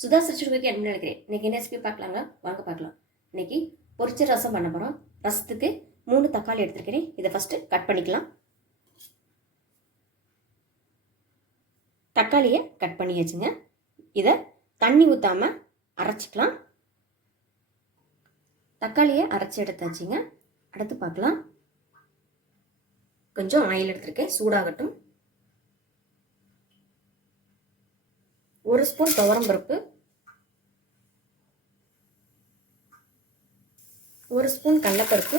சுதா சிரிச்சுக்கு என்ன நினைக்கிறேன்? இன்னைக்கு என்ன ரெசிபி பார்க்கலாங்களா வாங்க பார்க்கலாம். இன்றைக்கி பொரிச்ச ரசம் பண்ண போகிறோம் ரசத்துக்கு மூணு தக்காளி எடுத்துருக்கிறேன் இதை ஃபஸ்ட்டு கட் பண்ணிக்கலாம். தக்காளியை கட் பண்ணி வச்சுங்க இதை தண்ணி ஊற்றாமல் அரைச்சிக்கலாம். தக்காளியை அரைச்சி எடுத்தாச்சுங்க. அடுத்து பார்க்கலாம். கொஞ்சம் ஆயில் எடுத்திருக்கேன். சூடாகட்டும். ஒரு ஸ்பூன் துவரம் பருப்பு. ஒரு ஸ்பூன் கடலப்பருப்பு.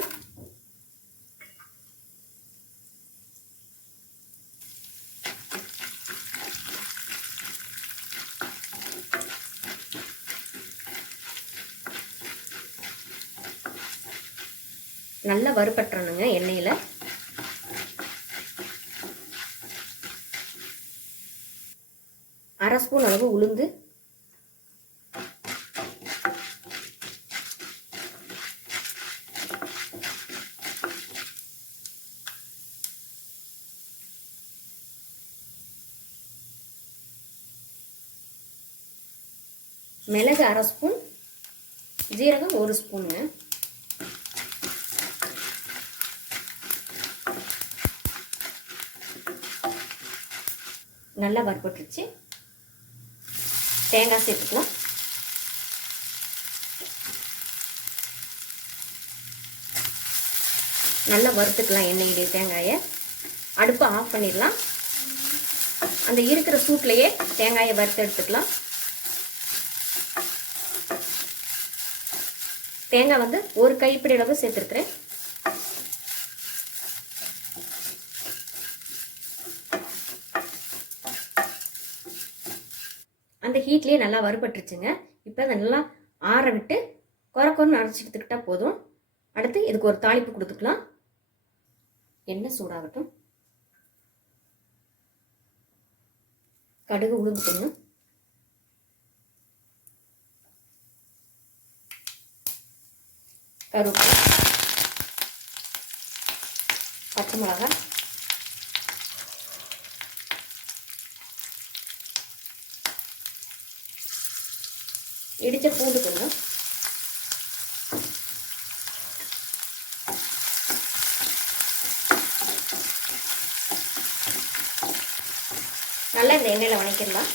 நல்லா வறுபட்டுறணுங்க எண்ணெயில். அரை ஸ்பூன் அளவு உளுந்து. மிளகு அரை ஸ்பூன் ஜீரகம் ஒரு ஸ்பூனுங்க. நல்லா வறுபட்டுருச்சு. தேங்காய் சேர்த்துக்கலாம். நல்லா வறுத்துக்கலாம் எண்ணெயிலே தேங்காயை. அடுப்பை ஆஃப் பண்ணிடலாம். அந்த இருக்கிற சூட்லேயே தேங்காயை வறுத்து எடுத்துக்கலாம். தேங்காய் வந்து ஒரு கைப்பிடி அளவு சேர்த்துருக்குறேன். அந்த ஹீட்லேயே நல்லா வறுபட்டுருச்சுங்க. இப்போ அதை நல்லா ஆற விட்டு குறை அரைச்சி எடுத்துக்கிட்டால் போதும். அடுத்து இதுக்கு ஒரு தாளிப்பு கொடுத்துக்கலாம். எண்ணெய் சூடாகட்டும். கடுகு உளுந்துக்கணும் கருப்பு பச்சை மிளகாய் இடித்த பூண்டு கொஞ்சம் நல்லா இந்த எண்ணெயில் வணக்கிடலாம்.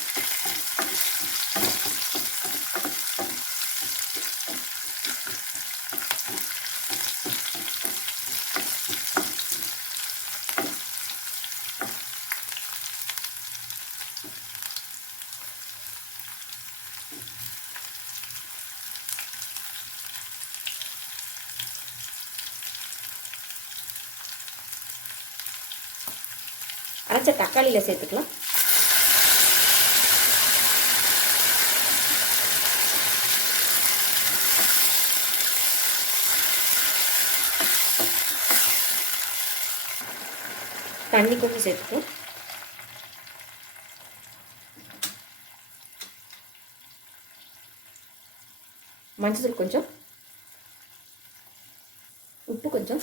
அரைச்ச தக்காளியில் சேர்த்துக்கலாம். தண்ணி கொஞ்சம் சேர்த்துக்கும் மஞ்சள் கொஞ்சம் உப்பு கொஞ்சம்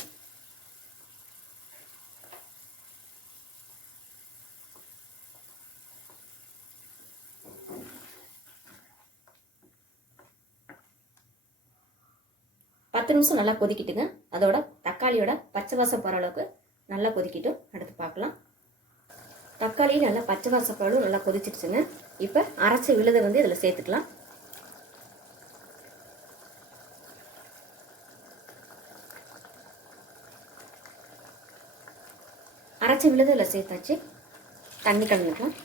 பத்து நிமிஷம் நல்லா கொதிக்கிட்டுங்க. அதோட தக்காளியோட பச்சை வாசம் போகிற அளவுக்கு நல்லா கொதிக்கிட்டும். அடுத்து பார்க்கலாம். தக்காளி நல்லா பச்சை வாசம் போகிற நல்லா கொதிச்சிடுச்சுங்க. இப்போ அரைச்ச விழுதை வந்து இதில் சேர்த்துக்கலாம். அரைச்ச விழுதை இதில் சேர்த்தாச்சு. தண்ணி கலந்துக்கலாம்.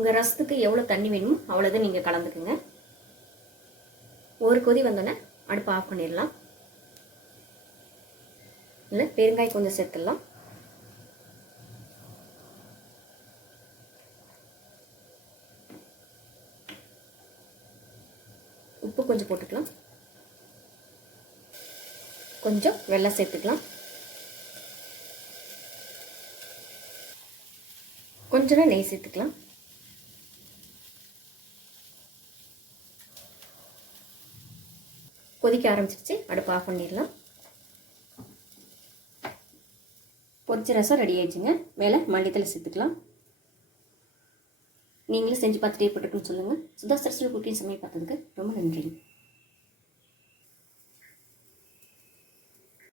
உங்கள் ரசத்துக்கு எவ்வளோ தண்ணி வேணுமோ அவ்வளோதான் நீங்கள் கலந்துக்குங்க. ஒரு கொதி வந்தோடனே அடுப்பு ஆஃப் பண்ணிடலாம். இல்லை பெருங்காய் கொஞ்சம் சேர்த்துடலாம். உப்பு கொஞ்சம் போட்டுக்கலாம். கொஞ்சம் வெள்ளம் சேர்த்துக்கலாம். கொஞ்சம் நெய் சேர்த்துக்கலாம். கொதிக்க ஆரம்பிச்சிருச்சு. அடுப்பு ஆஃப் பண்ணிடலாம். பொரிச்ச ரசம் ரெடி ஆயிடுச்சுங்க. மேலே மல்லித்தலை சேர்த்துக்கலாம். நீங்களும் செஞ்சு பார்த்துட்டே போட்டுருக்குன்னு சொல்லுங்கள் சுதா சரஸ்வதி சமையல் பார்த்ததுக்கு ரொம்ப நன்றி